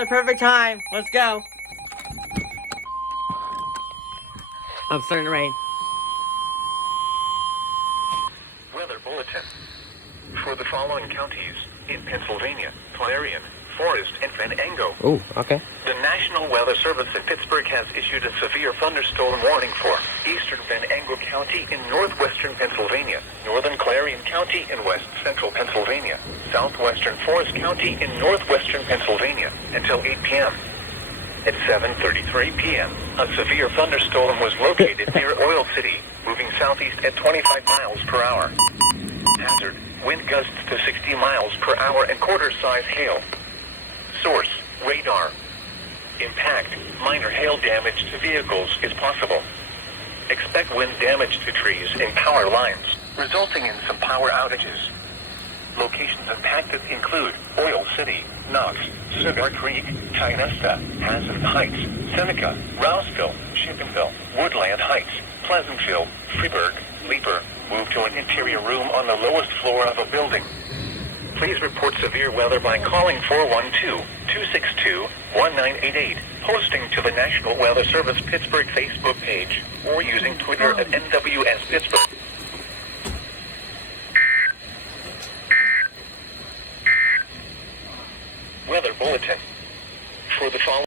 the perfect time. Let's go. Oh, it's starting to rain. Weather bulletin. For the following counties in Pennsylvania: Clarion, Forest, and Venango. Oh, okay. The National Weather Service in Pittsburgh has issued a severe thunderstorm warning for eastern Venango County in northwestern Pennsylvania, northern Clarion County in west central Pennsylvania, southwestern Forest County in northwestern Pennsylvania until 8 p.m. At 7:33 p.m., a severe thunderstorm was located near Oil City, moving southeast at 25 miles per hour. Hazard: wind gusts to 60 miles per hour and quarter-size hail. Source: radar. Impact: minor hail damage to vehicles is possible. Expect wind damage to trees and power lines, resulting in some power outages. Locations impacted include Oil City, Knox, Cigar Creek, Tynesta, Hazen Heights, Seneca, Rouseville, Shippensville, Woodland Heights, Pleasantville, Freeburg, Leeper. Move to an interior room on the lowest floor of a building. Please report severe weather by calling 412-262-1988, posting to the National Weather Service Pittsburgh Facebook page, or using Twitter at NWS Pittsburgh. Weather bulletin. For the following